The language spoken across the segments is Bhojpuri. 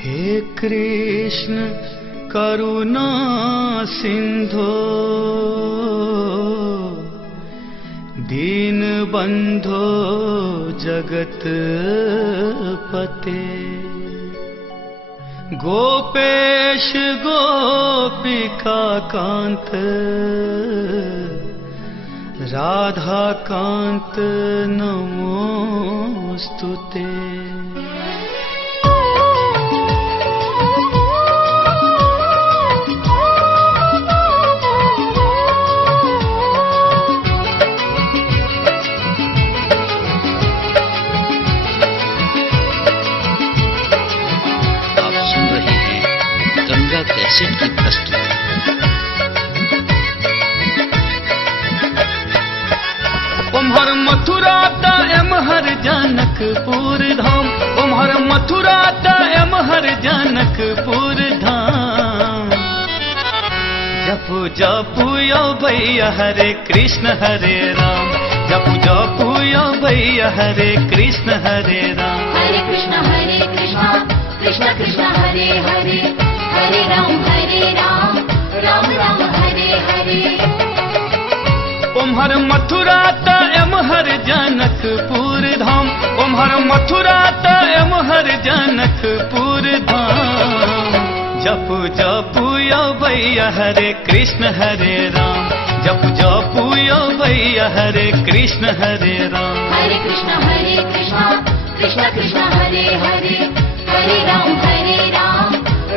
हे कृष्ण करुणा सिंधो दीन बंधो जगत पते गोपेश गोपिका कांत राधा कांत नमोस्तुते। कैसेट की प्रस्तुति। उम्हर मथुरा एमहर जनकपुर धाम, उम्हर मथुरा एमहर जनकपुर धाम। जपु जपु यो भैया हरे कृष्ण हरे राम, जपु जपु यो भैया हरे कृष्ण हरे राम। हरे कृष्ण कृष्ण कृष्ण हरे हरे, हरे राम राम राम हरे हरे। उम्हर मथुरा एमहर जनकपुर धाम, उम्हर मथुरा एमहर जनकपुर धाम। जपु जपु यो भैया हरे कृष्ण हरे राम, जपु जपु यो भैया हरे कृष्ण हरे राम। हरे कृष्ण कृष्ण कृष्ण हरे हरे, हरे राम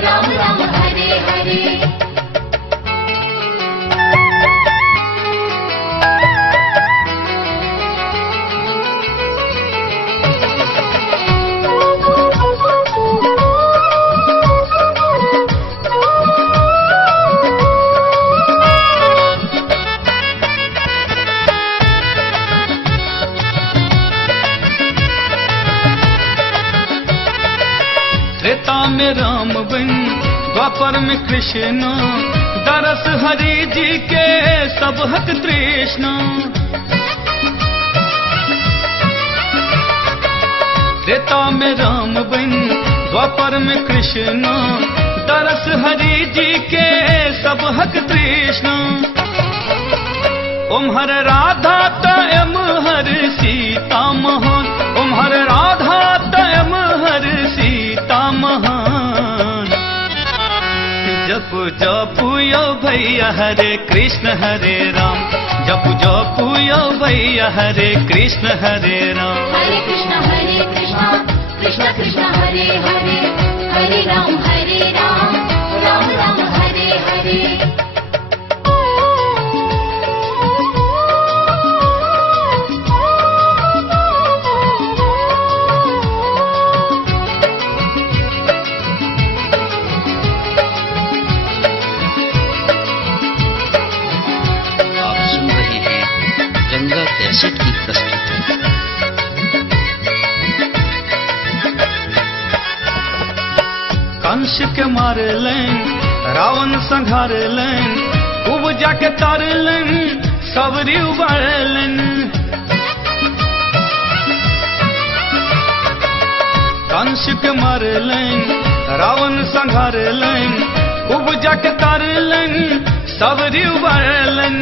राम राम हरे हरे। त्रेता में राम बन, द्वापर में कृष्ण, दरस हरि जी के सब हक तृष्णा। त्रेता में राम बन, द्वापर में कृष्ण, दरस हरि जी के सब हक तृष्णा। उम्हर राधा एमहर सीता महान, उम्हर राधा एमहर सीता महान। जपु जपु यो भैया हरे कृष्ण हरे राम, जपु जपु यो भैया हरे कृष्ण हरे राम। हरे कृष्ण कृष्ण हरे हरे, हरे राम राम हरे हरे। कैसेट की प्रस्तुति। कंस के मारे लें, रावण संघार लें, उपजा के तार लें, सबरी उबार लें। कंस के मारे लें, रावण संघार लें, उपजा के तार लें, सबरी उबार लें।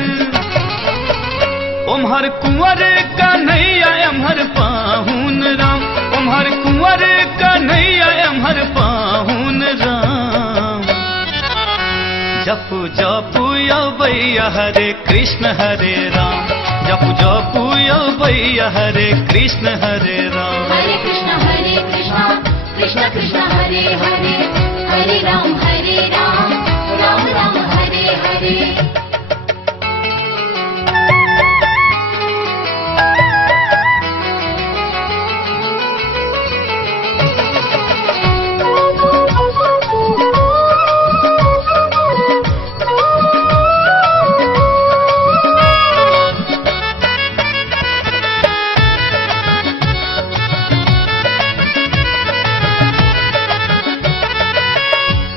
उम्हर कुंवर कन्हैया एमहर पाहुन राम, उम्हर कुंवर कन्हैया एमहर पाहुन राम। जपु जपु यो भैया हरे कृष्ण हरे राम, जपु जपु यो भैया हरे कृष्ण हरे राम। हरे कृष्ण कृष्ण हरे हरे, हरे राम राम हरे हरे।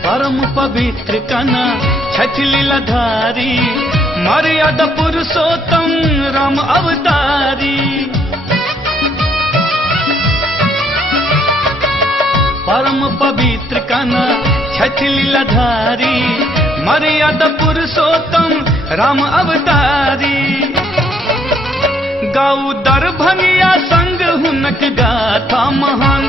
परम पवित्र कना छठ लीलाधारी, मर्यादा पुरुषोत्तम राम अवतारी। परम पवित्र कान्हा छठ लीलाधारी मर्यादा पुरुषोत्तम राम अवतारी गाऊ दरभंगिया संग हुनक गाथा महान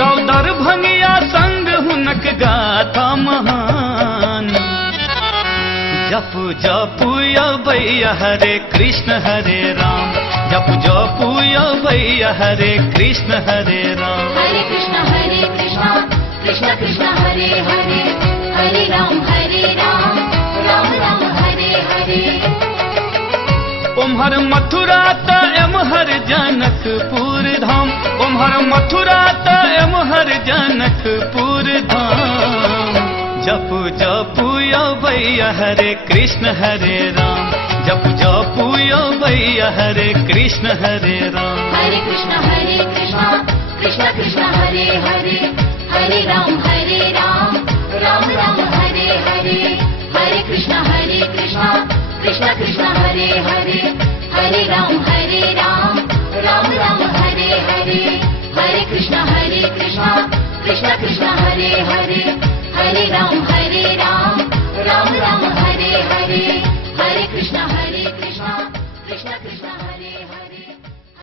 गाऊ दरभंगिया संग हुनक गाथा महान जपु जपु भैया हरे कृष्ण हरे राम जपु जपु भैया हरे कृष्ण हरे राम हरे कृष्ण कृष्ण कृष्ण हरे हरे हरे राम राम राम हरे हरे ओम्हर मथुरा त एम्हर जनकपुर धाम ओम्हर मथुरा त एम्हर जनकपुर धाम जपु जपु भैया हरे कृष्ण हरे राम जपु जपु भैया हरे कृष्ण हरे राम हरे कृष्ण कृष्ण कृष्ण हरे हरे हरे राम राम राम हरे हरे हरे कृष्ण कृष्ण कृष्ण हरे हरे हरे राम राम राम हरे हरे हरे कृष्ण कृष्ण कृष्ण हरे हरे हरे राम